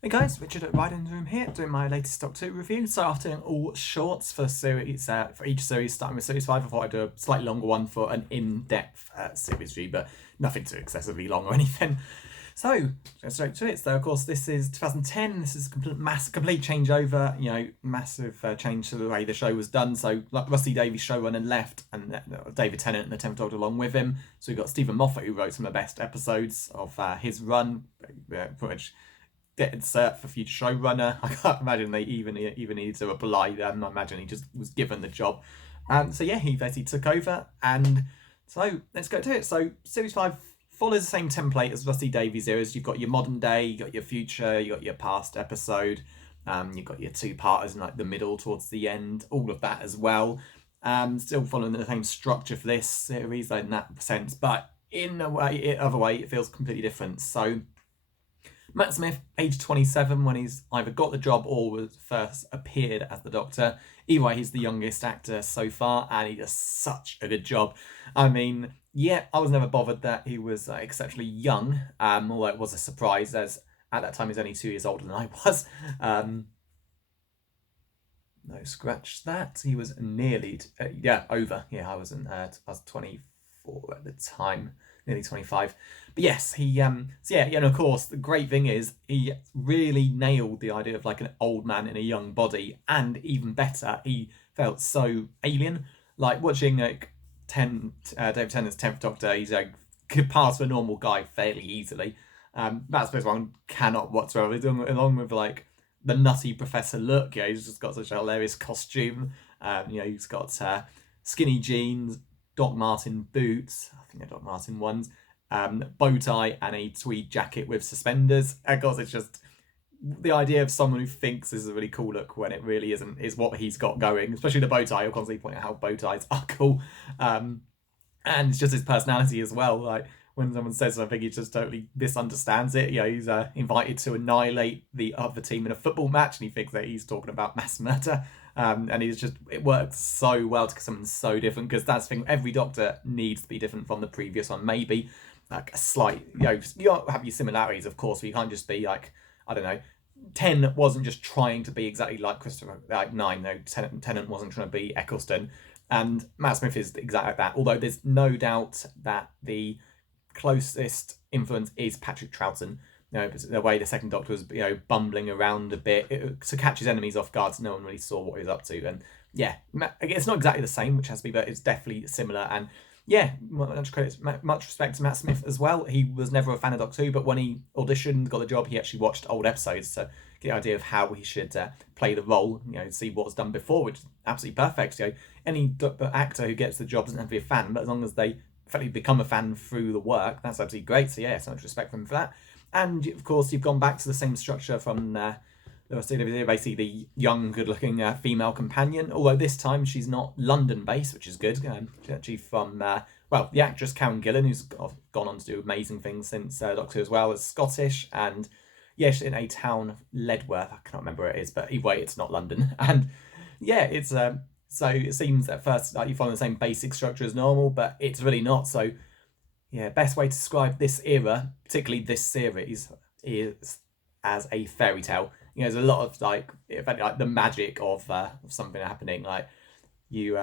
Hey guys, Richard at Riding Room here, doing my latest Doctor Who review. So after doing all shorts for each series, starting with series 5, I thought I'd do a slightly longer one for an in-depth series review, but nothing too excessively long or anything. So, go straight to it. So, of course, this is 2010. This is a complete changeover. Massive change to the way the show was done. So, like Rusty Davies, showrunner, left, and David Tennant and the 10th Doctor along with him. So, we've got Stephen Moffat, who wrote some of the best episodes of his run, which get insert for future showrunner. I can't imagine they even needed to apply. I imagine he just was given the job. So yeah, he basically took over, and so let's go to it. So series 5 follows the same template as Rusty Davies eras. You've got your modern day, you got your future, you got your past episode. You've got your two-parters in like the middle towards the end, all of that as well. Still following the same structure for this series in that sense, but in a way, other way, it feels completely different. So Matt Smith, age 27, when he's either got the job or was first appeared as the Doctor. Either way, he's the youngest actor so far, and he does such a good job. I mean, yeah, I was never bothered that he was exceptionally young, although it was a surprise, as at that time he's only 2 years older than I was. No, scratch that. He was nearly, over. Yeah, I was 24 at the time, nearly 25. But yes, and of course, the great thing is he really nailed the idea of like an old man in a young body, and even better, he felt so alien. Like watching David Tennant's 10th Doctor, he's like could pass for a normal guy fairly easily. That's the one cannot whatsoever. Along with like the nutty professor look. Yeah, he's just got such a hilarious costume. He's got skinny jeans, Doc Martin boots. I think they're Doc Martin ones. Bow tie and a tweed jacket with suspenders. Of course, it's just the idea of someone who thinks this is a really cool look when it really isn't is what he's got going. Especially the bow tie. I'll constantly point out how bow ties are cool. And it's just his personality as well. Like when someone says something, he just totally misunderstands it. He's invited to annihilate the other team in a football match, and he thinks that he's talking about mass murder. And it works so well to something so different, because that's the thing. Every Doctor needs to be different from the previous one. Maybe like a slight, you have your similarities, of course, but you can't just be like, I don't know. 10 wasn't just trying to be exactly like Christopher, like 9. No, Tennant wasn't trying to be Eccleston. And Matt Smith is exactly like that. Although there's no doubt that the closest influence is Patrick Troughton. The way the second Doctor was, bumbling around a bit to catch his enemies off guard, so no one really saw what he was up to. And yeah, it's not exactly the same, which has to be, but it's definitely similar. And yeah, much respect to Matt Smith as well. He was never a fan of Doctor Who, but when he auditioned, got the job, he actually watched old episodes to get an idea of how he should play the role. See what was done before, which is absolutely perfect. Any actor who gets the job doesn't have to be a fan, but as long as they effectively become a fan through the work, that's absolutely great. So yeah, so much respect for him for that. And of course, you've gone back to the same structure from basically the young, good-looking female companion. Although this time she's not London-based, which is good. She's actually from the actress Karen Gillan, who's gone on to do amazing things since Doctor Who as well, as Scottish, and yeah, she's in a town of Ledworth. I can't remember where it is, but either way, it's not London. And yeah, it's so it seems at first like you follow the same basic structure as normal, but it's really not. So yeah, best way to describe this era, particularly this series, is as a fairy tale. There's a lot of like the magic of something happening. Like you,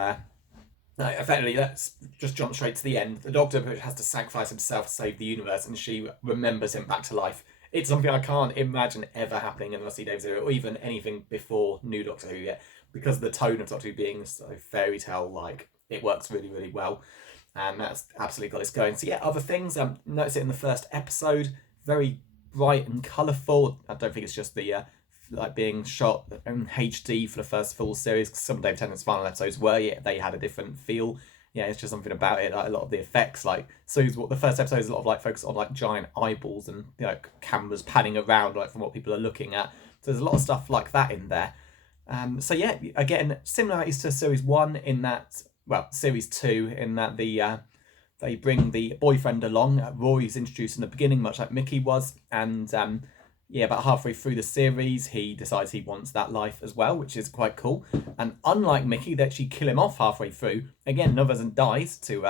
effectively, let's just jump straight to the end. The Doctor has to sacrifice himself to save the universe, and she remembers him back to life. It's something I can't imagine ever happening in the Rusty Davies era, or even anything before New Doctor Who yet, because of the tone of Doctor Who being so fairy tale like. It works really, really well, and that's absolutely got this going. So yeah, other things. Notice it in the first episode, very bright and colourful. I don't think it's just the like being shot in HD for the first full series. Cause some of Dave Tennant's final episodes were, yeah, they had a different feel. Yeah, it's just something about it. Like a lot of the effects, like what the first episode is a lot of like focus on like giant eyeballs and cameras panning around like from what people are looking at. So there's a lot of stuff like that in there. So yeah, again, similarities to series 1 in that, well, series 2 in that they bring the boyfriend along. Rory's introduced in the beginning, much like Mickey was, and about halfway through the series, he decides he wants that life as well, which is quite cool. And unlike Mickey, they actually kill him off halfway through. Again, none of us dies to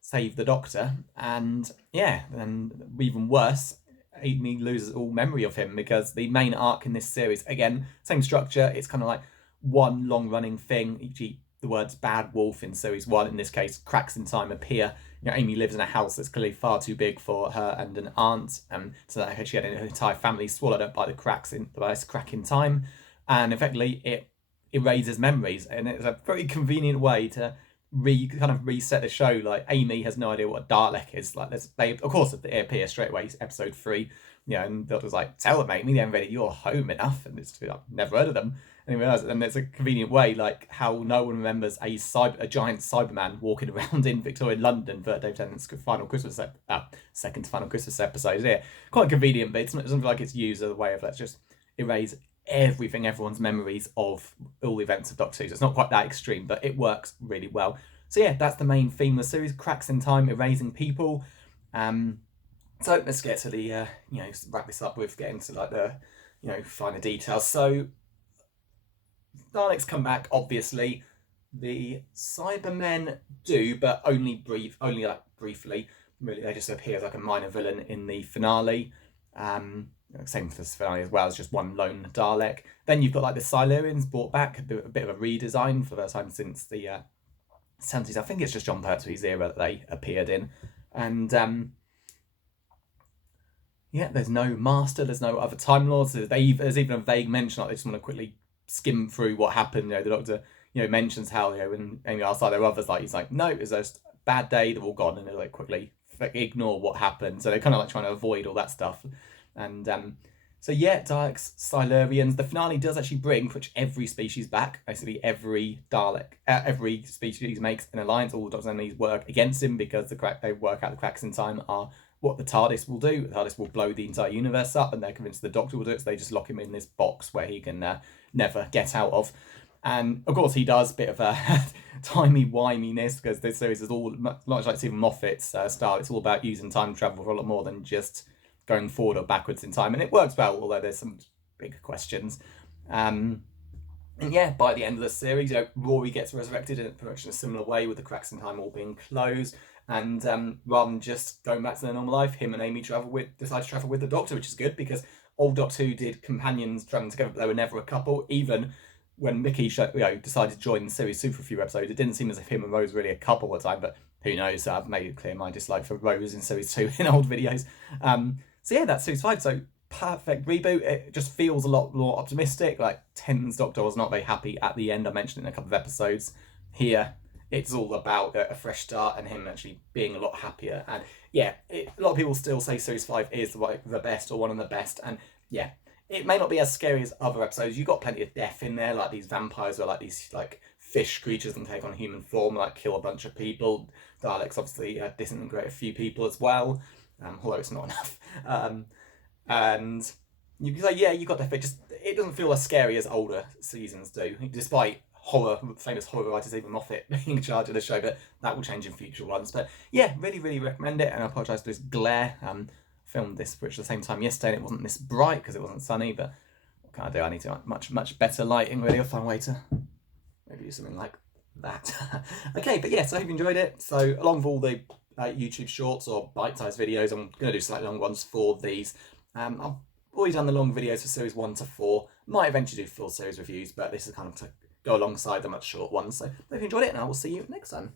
save the Doctor, and yeah, and even worse, Amy loses all memory of him, because the main arc in this series, again, same structure. It's kind of like one long running thing. The words bad wolf in series 1, in this case, cracks in time appear. Amy lives in a house that's clearly far too big for her and an aunt, so that she had her entire family swallowed up by this crack in time, and effectively it erases memories, and it's a very convenient way to kind of reset the show. Like, Amy has no idea what a Dalek is. Like, they of course they appear straight away, episode 3, and Doctor's like, tell them, Amy, they haven't rated your home enough, and it's like, never heard of them. And he realizes, and it's a convenient way, like how no one remembers a giant Cyberman walking around in Victorian London for David Tennant's second to final Christmas episode. Yeah, quite convenient, but it doesn't feel like it's used as a way of, let's just erase everyone's memories of all the events of Doctor Who. So it's not quite that extreme, but it works really well. So yeah, that's the main theme of the series: cracks in time, erasing people. So let's get to the wrap this up with getting to like the finer details. So Daleks come back, obviously. The Cybermen do, but only briefly. Really, they just appear as like a minor villain in the finale. Same for this finale as well. It's just one lone Dalek. Then you've got like the Silurians brought back, a bit of a redesign for the first time since the 70s. I think it's just John Pertwee's era that they appeared in. And there's no Master, there's no other Time Lords. There's even a vague mention. I just want to quickly skim through what happened. The Doctor mentions how when Amy asks like their others, like he's like, no, it's just a bad day, they're all gone, and they like quickly ignore what happened. So they're kind of like trying to avoid all that stuff. And Daleks, Silurians. The finale does actually bring pretty much every species back. Basically, every Dalek, every species makes an alliance. All the Doctor's enemies work against him, because they work out the cracks in time are what the TARDIS will do. The TARDIS will blow the entire universe up, and they're convinced the Doctor will do it. So they just lock him in this box where he can never get out of. And of course, he does a bit of a timey-wiminess, because this series is all much like Stephen Moffat's style. It's all about using time travel for a lot more than just going forward or backwards in time, and it works well, although there's some big questions. And by the end of the series, Rory gets resurrected in pretty much in a similar way, with the cracks in time all being closed. And rather than just going back to their normal life, him and Amy decide to travel with the Doctor, which is good, because old Doctor Who did companions traveling together, but they were never a couple. Even when Mickey decided to join the series for a few episodes, it didn't seem as if him and Rose were really a couple at the time, but who knows? I've made it clear my dislike for Rose in series 2 in old videos. That's series 5. So perfect reboot. It just feels a lot more optimistic. Like, Tennant's Doctor was not very happy at the end. I mentioned it in a couple of episodes. Here, it's all about a fresh start and him actually being a lot happier. And a lot of people still say series 5 is the best or one of the best. And it may not be as scary as other episodes. You've got plenty of death in there, like these vampires or like these like fish creatures and take on human form, like kill a bunch of people. Daleks obviously disintegrate a few people as well. Although it's not enough. And you can say, you got death, but it doesn't feel as scary as older seasons do, despite famous horror writer Stephen Moffat being in charge of the show, but that will change in future ones. But really, really recommend it, and I apologise for this glare. Filmed this pretty much at the same time yesterday, and it wasn't this bright because it wasn't sunny, but what can I do? I need to much better lighting, really. I'll find a way to maybe do something like that. Okay, but so I hope you enjoyed it. So along with all the YouTube shorts or bite-sized videos, I'm going to do slightly long ones for these. I've already done the long videos for series 1 to 4. Might eventually do full series reviews, but this is kind of to go alongside the much short ones. So I hope you enjoyed it, and I will see you next time.